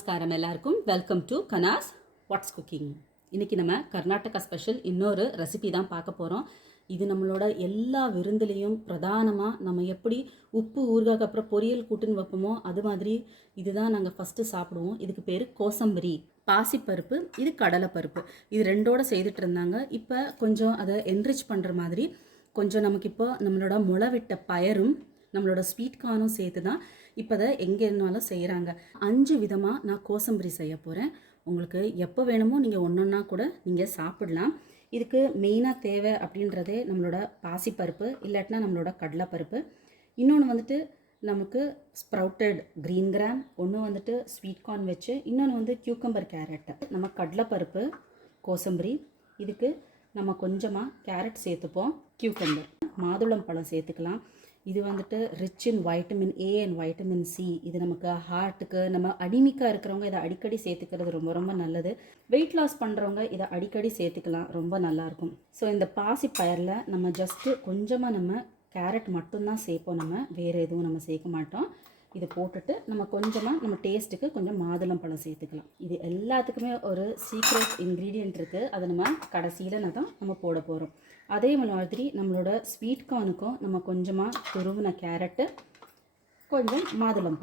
நமஸ்காரம் எல்லாருக்கும். Welcome to Kana's what's cooking. இன்றைக்கி நம்ம கர்நாடகா ஸ்பெஷல் இன்னொரு ரெசிபி தான் பார்க்க போகிறோம். இது நம்மளோட எல்லா விருந்துலேயும் பிரதானமாக நம்ம எப்படி உப்பு ஊறுகாய்க்கு அப்புறம் பொரியல் கூட்டுன்னு வைப்போமோ அது மாதிரி இதுதான் நாங்கள் ஃபஸ்ட்டு சாப்பிடுவோம். இதுக்கு பேர் கோசம்பரி. பாசிப்பருப்பு, இது கடலைப்பருப்பு, இது ரெண்டோட செய்துட்டு இருந்தாங்க. இப்போ கொஞ்சம் அதை என்ரிச் பண்ணுற மாதிரி கொஞ்சம் நமக்கு இப்போ நம்மளோட முளைவிட்ட பயரும் நம்மளோட ஸ்வீட் கார்னும் சேர்த்து தான் இப்போ அதை எங்கேனாலும் செய்கிறாங்க. 5 விதமாக நான் கோசம்பரி செய்ய போகிறேன். உங்களுக்கு எப்போ வேணுமோ நீங்கள் ஒன்றொன்னா கூட நீங்கள் சாப்பிடலாம். இதுக்கு மெயினாக தேவை அப்படின்றதே நம்மளோட பாசிப்பருப்பு, இல்லாட்டினா நம்மளோட கடலைப்பருப்பு. இன்னொன்று வந்துட்டு நமக்கு ஸ்ப்ரவுட்டட் க்ரீன் கிராம், ஒன்று வந்துட்டு ஸ்வீட் கார்ன் வச்சு, இன்னொன்று வந்து கியூக்கம்பர் கேரட்டு. நம்ம கடலைப்பருப்பு கோசம்பரி, இதுக்கு நம்ம கொஞ்சமாக கேரட் சேர்த்துப்போம், கியூக்கம்பர், மாதுளம் பழம் சேர்த்துக்கலாம். இது வந்துட்டு rich in vitamin A and vitamin C. இது நமக்கு ஹார்ட்டுக்கு, நம்ம அனிமிக்காக இருக்கிறவங்க இதை அடிக்கடி சேர்த்துக்கிறது ரொம்ப ரொம்ப நல்லது. வெயிட் லாஸ் பண்ணுறவங்க இதை அடிக்கடி சேர்த்துக்கலாம், ரொம்ப நல்லாயிருக்கும். ஸோ இந்த பாசி பயரில் நம்ம ஜஸ்ட்டு கொஞ்சமாக நம்ம கேரட் மட்டும்தான் சேர்ப்போம், நம்ம வேறு எதுவும் நம்ம சேர்க்க மாட்டோம். இதை போட்டுட்டு நம்ம கொஞ்சமாக நம்ம டேஸ்ட்டுக்கு கொஞ்சம் மாதுளம் பழம் சேர்த்துக்கலாம். இது எல்லாத்துக்குமே ஒரு சீக்ரெட் இன்க்ரீடியன்ட் இருக்குது, அதை நம்ம கடைசியில் நம்ம போட போகிறோம். அதே மாதிரி நம்மளோட ஸ்வீட் கார்னுக்கும் நம்ம கொஞ்சமாக துருவின கேரட்டு, கொஞ்சம் மாதுளம்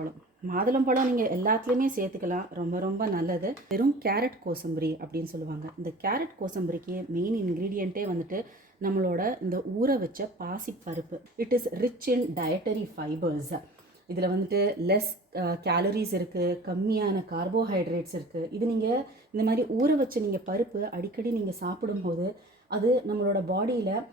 பழம் நீங்கள் எல்லாத்துலேயுமே சேர்த்துக்கலாம், ரொம்ப ரொம்ப நல்லது. வெறும் கேரட் கோசம்பரி அப்படின்னு சொல்லுவாங்க. இந்த கேரட் கோசம்பரிக்கு மெயின் இன்க்ரீடியண்ட்டே வந்துட்டு நம்மளோட இந்த ஊற வச்ச பாசிப்பருப்பு. It is rich in dietary fibres. இதில் வந்துட்டு லெஸ் கேலரிஸ் இருக்குது, கம்மியான கார்போஹைட்ரேட்ஸ் இருக்குது. இது நீங்கள் இந்த மாதிரி ஊற வச்சு நீங்கள் பருப்பு அடிக்கடி நீங்கள் சாப்பிடும்போது அது நம்மளோட பாடியில்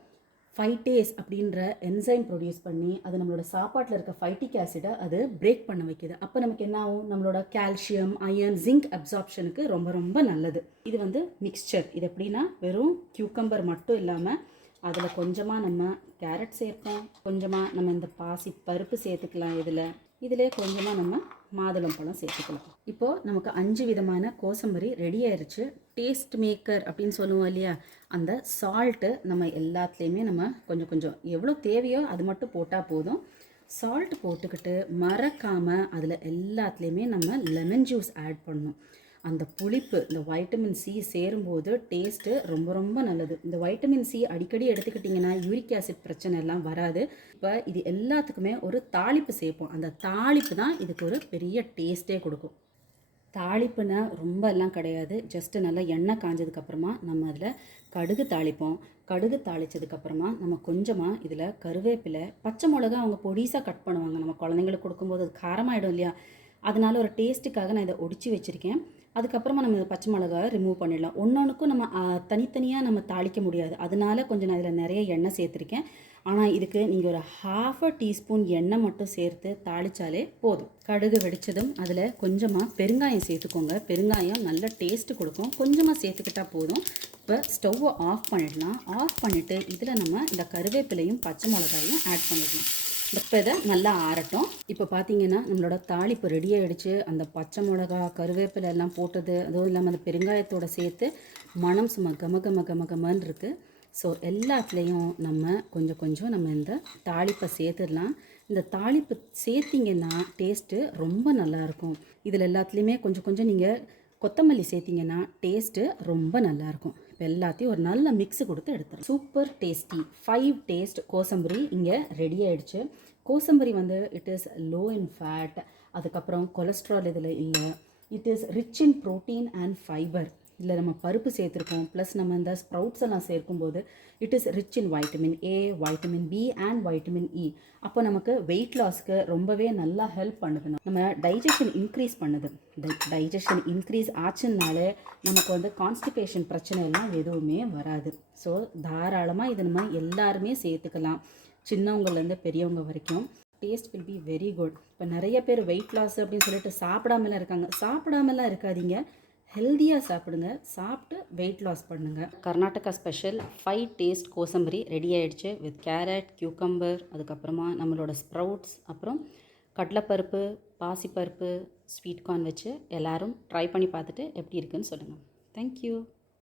ஃபைட்டேஸ் அப்படின்ற என்சைம் ப்ரொடியூஸ் பண்ணி அது நம்மளோட சாப்பாட்டில் இருக்க ஃபைட்டிக் ஆசிடை அது பிரேக் பண்ண வைக்குது. அப்போ நமக்கு என்ன ஆகும், நம்மளோட கால்சியம், அயர்ன், ஜிங்க் அப்சார்ப்ஷனுக்கு ரொம்ப ரொம்ப நல்லது. இது வந்து மிக்ஸ்சர். இது எப்படின்னா வெறும் கியூக்கம்பர் மட்டும் இல்லாமல் அதில் கொஞ்சமாக நம்ம கேரட் சேர்ப்போம், கொஞ்சமாக நம்ம இந்த பாசி பருப்பு சேர்த்துக்கலாம், இதில் கொஞ்சமாக நம்ம மாதுளம் பழம் சேர்த்துக்கலாம். இப்போது நமக்கு 5 விதமான கோசம்பரி ரெடி ஆயிடுச்சு. டேஸ்ட் மேக்கர் அப்படின்னு சொல்லுவோம் இல்லையா, அந்த சால்ட்டு நம்ம எல்லாத்துலேயுமே நம்ம கொஞ்சம் கொஞ்சம் எவ்வளோ தேவையோ அது மட்டும் போட்டால் போதும். சால்ட் போட்டுக்கிட்டு மறக்காமல் அதில் எல்லாத்துலேயுமே நம்ம லெமன் ஜூஸ் ஆட் பண்ணணும். அந்த புளிப்பு, இந்த வைட்டமின் சி சேரும்போது டேஸ்ட்டு ரொம்ப ரொம்ப நல்லது. இந்த வைட்டமின் சி அடிக்கடி எடுத்துக்கிட்டிங்கன்னா யூரிக் ஆசிட் பிரச்சனை எல்லாம் வராது. இப்போ இது எல்லாத்துக்குமே ஒரு தாளிப்பு சேர்ப்போம். அந்த தாளிப்பு தான் இதுக்கு ஒரு பெரிய டேஸ்ட்டே கொடுக்கும். தாளிப்புனா ரொம்ப எல்லாம் கிடையாது, ஜஸ்ட்டு நல்லா எண்ணெய் காஞ்சதுக்கப்புறமா நம்ம அதில் கடுகு தாளிப்போம். கடுகு தாளித்ததுக்கப்புறமா நம்ம கொஞ்சமாக இதில் கருவேப்பிலை, பச்சை மிளகா அவங்க பொடிசாக கட் பண்ணுவாங்க. நம்ம குழந்தைங்களுக்கு கொடுக்கும்போது அது காரமாயிடும் இல்லையா, அதனால ஒரு டேஸ்ட்டுக்காக நான் இதை ஒடிச்சு வச்சுருக்கேன். அதுக்கப்புறமா நம்ம பச்சை மிளகாவை ரிமூவ் பண்ணிடலாம். ஒன்றொன்றுக்கும் நம்ம தனித்தனியாக நம்ம தாளிக்க முடியாது, அதனால கொஞ்சம் நான் இதில் நிறைய எண்ணெய் சேர்த்துருக்கேன். ஆனால் இதுக்கு நீங்கள் ஒரு 1/2 டீஸ்பூன் எண்ணெய் மட்டும் சேர்த்து தாளித்தாலே போதும். கடுகு வெடித்ததும் அதில் கொஞ்சமாக பெருங்காயம் சேர்த்துக்கோங்க. பெருங்காயம் நல்ல டேஸ்ட்டு கொடுக்கும், கொஞ்சமாக சேர்த்துக்கிட்டால் போதும். இப்போ ஸ்டவ்வை ஆஃப் பண்ணிடலாம். ஆஃப் பண்ணிவிட்டு இதில் நம்ம இந்த கருவேப்பிலையும் பச்சை மிளகாயும் ஆட் பண்ணிடலாம். இப்போ இதை நல்லா ஆறட்டும். இப்போ பார்த்தீங்கன்னா நம்மளோட தாளிப்பு ரெடி ஆகிடுச்சு. அந்த பச்சை மிளகா, கருவேப்பிலை எல்லாம் போட்டது, அதுவும் இல்லாமல் அந்த பெருங்காயத்தோடு சேர்த்து மனம் சும்மா கமன்னு இருக்குது. ஸோ எல்லாத்துலேயும் நம்ம கொஞ்சம் கொஞ்சம் நம்ம இந்த தாளிப்பை சேர்த்துடலாம். இந்த தாளிப்பு சேர்த்திங்கன்னா டேஸ்ட்டு ரொம்ப நல்லாயிருக்கும். இதில் எல்லாத்துலேயுமே கொஞ்சம் கொஞ்சம் நீங்கள் கொத்தமல்லி சேர்த்திங்கன்னா டேஸ்ட்டு ரொம்ப நல்லாயிருக்கும். இப்போ எல்லாத்தையும் ஒரு நல்ல மிக்ஸு கொடுத்து எடுத்துரும். சூப்பர் டேஸ்டி 5 டேஸ்ட் கோசம்பரி இங்கே ரெடி ஆகிடுச்சு. கோசம்பரி வந்து it is low in fat, அதுக்கப்புறம் கொலஸ்ட்ரால் இதில் இல்லை. It is rich in protein and fibre. இதில் நம்ம பருப்பு சேர்த்துருக்கோம், ப்ளஸ் நம்ம இந்த ஸ்ப்ரவுட்ஸ் எல்லாம் சேர்க்கும்போது it is rich in vitamin A, vitamin B and vitamin E. அப்போ நமக்கு வெயிட் லாஸ்க்கு ரொம்பவே நல்லா ஹெல்ப் பண்ணுது. நம்ம டைஜஷன் இன்க்ரீஸ் பண்ணுது. டைஜஷன் இன்க்ரீஸ் ஆச்சுன்னாலே நமக்கு வந்து கான்ஸ்டிபேஷன் பிரச்சனை எல்லாம் எதுவுமே வராது. ஸோ தாராளமாக இது நம்ம எல்லாருமே சேர்த்துக்கலாம், சின்னவங்கலேருந்து பெரியவங்க வரைக்கும். Taste will be very good. இப்போ நிறைய பேர் வெயிட் லாஸ் அப்படின்னு சொல்லிட்டு சாப்பிடாமலாம் இருக்காங்க. சாப்பிடாமலாம் இருக்காதீங்க, ஹெல்த்தியாக சாப்பிடுங்க, சாப்பிட்டு வெயிட் லாஸ் பண்ணுங்கள். Karnataka special 5 taste kosambari ready ஆகிடுச்சு வித் கேரட், கியூக்கம்பர், அதுக்கப்புறமா நம்மளோட ஸ்ப்ரவுட்ஸ், அப்புறம் கடலைப்பருப்பு, பாசிப்பருப்பு, ஸ்வீட் கார்ன் வச்சு எல்லோரும் ட்ரை பண்ணி பார்த்துட்டு எப்படி இருக்குன்னு சொல்லுங்கள். தேங்க்யூ.